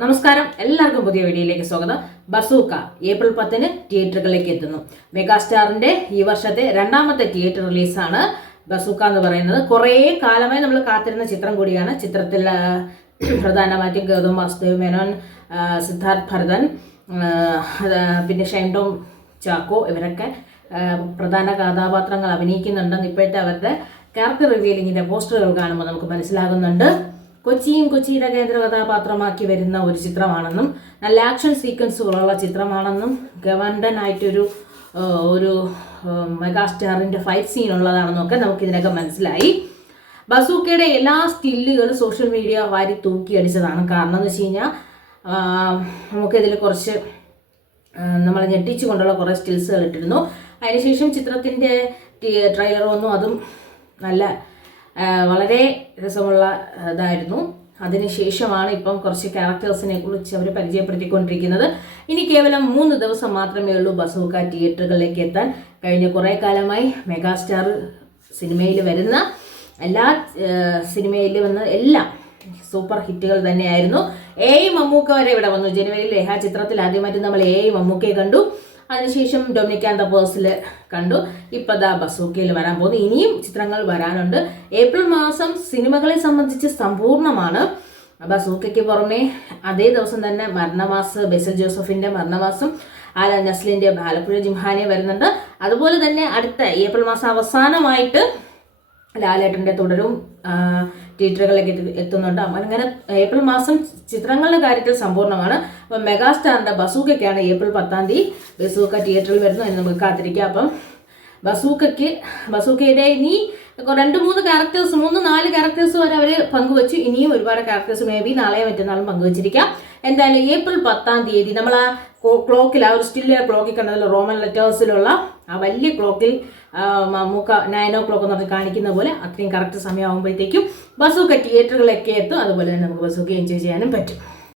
നമസ്കാരം, എല്ലാവർക്കും പുതിയ വീഡിയോയിലേക്ക് സ്വാഗതം. ബസൂക്ക ഏപ്രിൽ 10 തിയേറ്ററുകളിലേക്ക് എത്തുന്നു. മെഗാസ്റ്റാറിന്റെ ഈ വർഷത്തെ രണ്ടാമത്തെ തിയേറ്റർ റിലീസാണ് ബസൂക്ക എന്ന് പറയുന്നത്. കുറേ കാലമായി നമ്മൾ കാത്തിരുന്ന ചിത്രം കൂടിയാണ്. ചിത്രത്തിൽ പ്രധാനമായിട്ടും ഗൗതം വാസുദേവ് മേനോൻ, സിദ്ധാർത്ഥ് ഭരതൻ, പിന്നെ ഷൈൻ ടോം ചാക്കോ ഇവരൊക്കെ പ്രധാന കഥാപാത്രങ്ങൾ അഭിനയിക്കുന്നുണ്ടെന്ന് ഇപ്പോഴത്തെ അവരുടെ ക്യാരക്ടർ റിവീലിങ്ങിന്റെ പോസ്റ്ററുകൾ കാണുമ്പോൾ നമുക്ക് മനസ്സിലാകുന്നുണ്ട്. കൊച്ചിയുടെ കേന്ദ്ര കഥാപാത്രമാക്കി വരുന്ന ഒരു ചിത്രമാണെന്നും നല്ല ആക്ഷൻ സീക്വൻസുകളുള്ള ചിത്രമാണെന്നും ഗവൺഡനായിട്ടൊരു ഒരു മെഗാസ്റ്റാറിൻ്റെ ഫൈറ്റ് സീൻ ഉള്ളതാണെന്നും ഒക്കെ നമുക്കിതിനൊക്കെ മനസ്സിലായി. ബസൂക്കയുടെ എല്ലാ സ്റ്റില്ലുകളും സോഷ്യൽ മീഡിയ വാരി തൂക്കിയടിച്ചതാണ്. കാരണം എന്ന് വെച്ച് കഴിഞ്ഞാൽ നമുക്കിതിൽ കുറച്ച് നമ്മളെ ഞെട്ടിച്ചു കൊണ്ടുള്ള കുറേ സ്റ്റിൽസുകൾ ഇട്ടിരുന്നു. അതിനുശേഷം ചിത്രത്തിൻ്റെ ട്രെയിലർ വന്നു. അതും നല്ല വളരെ രസമുള്ള ഇതായിരുന്നു. അതിനുശേഷമാണ് ഇപ്പം കുറച്ച് ക്യാരക്ടേഴ്സിനെ കുറിച്ച് അവർ പരിചയപ്പെടുത്തിക്കൊണ്ടിരിക്കുന്നത്. ഇനി കേവലം 3 ദിവസം മാത്രമേ ഉള്ളൂ ബസൂക്ക തിയേറ്ററുകളിലേക്ക് എത്താൻ. കഴിഞ്ഞ കുറേ കാലമായി മെഗാസ്റ്റാർ സിനിമയിൽ വരുന്ന എല്ലാം സൂപ്പർ ഹിറ്റുകൾ തന്നെയായിരുന്നു. മമ്മൂക്ക വരെ ഇവിടെ വന്നു. ജനുവരിയിൽ ചിത്രത്തിൽ ആദ്യമായിട്ട് നമ്മൾ മമ്മൂക്കയെ കണ്ടു. അതിനുശേഷം ഡൊമിനിക് ആൻഡ് ദ പേഴ്സിൽ കണ്ടു. ഇപ്പം ദാ ബസൂക്കയിൽ വരാൻ പോകുന്നു. ഇനിയും ചിത്രങ്ങൾ വരാനുണ്ട്. ഏപ്രിൽ മാസം സിനിമകളെ സംബന്ധിച്ച് സമ്പൂർണ്ണമാണ്. ബസൂക്കയ്ക്ക് പുറമെ അതേ ദിവസം തന്നെ മരണമാസ്, ബെസൽ ജോസഫിന്റെ മരണമാസം, നസ്ലിന്റെ ആലപ്പുഴ ജിംഹാനെ വരുന്നുണ്ട്. അതുപോലെ തന്നെ അടുത്ത ഏപ്രിൽ മാസം അവസാനമായിട്ട് ലാലേട്ടന്റെ തുടരും തിയേറ്ററുകളിലേക്ക് എത്തുന്നുണ്ട്. അങ്ങനെ ഏപ്രിൽ മാസം ചിത്രങ്ങളുടെ കാര്യത്തിൽ സമ്പൂർണ്ണമാണ്. അപ്പം മെഗാസ്റ്റാറിന്റെ ബസൂക്കയ്ക്കാണ് ഏപ്രിൽ 10 ബസൂക്ക തിയേറ്ററിൽ വരുന്നു. അതിന് നമുക്ക് കാത്തിരിക്കാം. അപ്പം ബസൂക്കയുടെ ഇനി 2-3 ക്യാരക്ടേഴ്സ്, 3-4 ക്യാരക്ടേഴ്സ് വരെ അവർ പങ്കുവച്ചു. ഇനിയും ഒരുപാട് ക്യാരക്ടേഴ്സ് മേ ബി നാളെയോ മറ്റന്നാളും പങ്കുവച്ചിരിക്കാം. എന്തായാലും ഏപ്രിൽ 10 നമ്മൾ ആ ക്ലോക്കിൽ, ആ ഒരു സ്റ്റില്ല് ക്ലോക്കിൽ കണ്ടതിൽ റോമൻ ലെറ്റേഴ്സിലുള്ള ആ വലിയ ക്ലോക്കിൽ മമ്മൂക്ക 9 o'clock എന്ന് പറഞ്ഞ് കാണിക്കുന്ന പോലെ അത്രയും കറക്റ്റ് സമയമാകുമ്പോഴത്തേക്കും ബസൂക്ക തിയേറ്ററുകളിലൊക്കെ എത്തും. അതുപോലെ തന്നെ നമുക്ക് ബസൂക്ക എൻജോയ് ചെയ്യാനും പറ്റും.